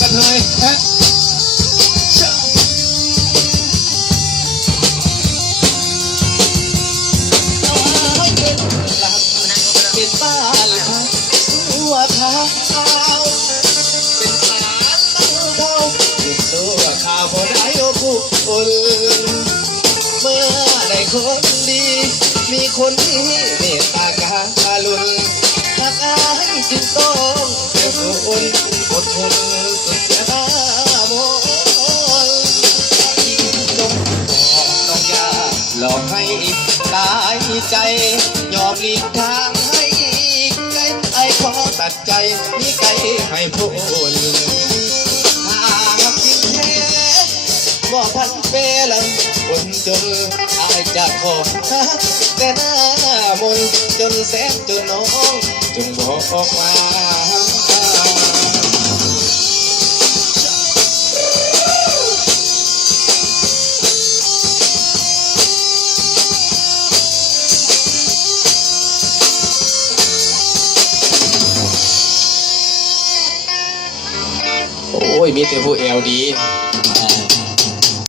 กระเทยฮะเห็นบ้านตัวขาวเป็นสารเท่าตัวขาวพอได้โอ้ผู้คนเมื่อได้คนดีมีคนที่เมตตาการุณหักอายจึงต้องเป็นคนอดทนสุดยามนยิ่งจมน้องยาหลอกให้ตายใจยอมหลีกทางให้ไกลไอ้ขอตัดใจมีไกลให้พ้นหากจริงแท้บอกพันเปลังคนจนอายจะขอแต่หน้ามนจนแสบจนน้องจงบอกออกมาโอ้ยมีแต่ผู้เอลดี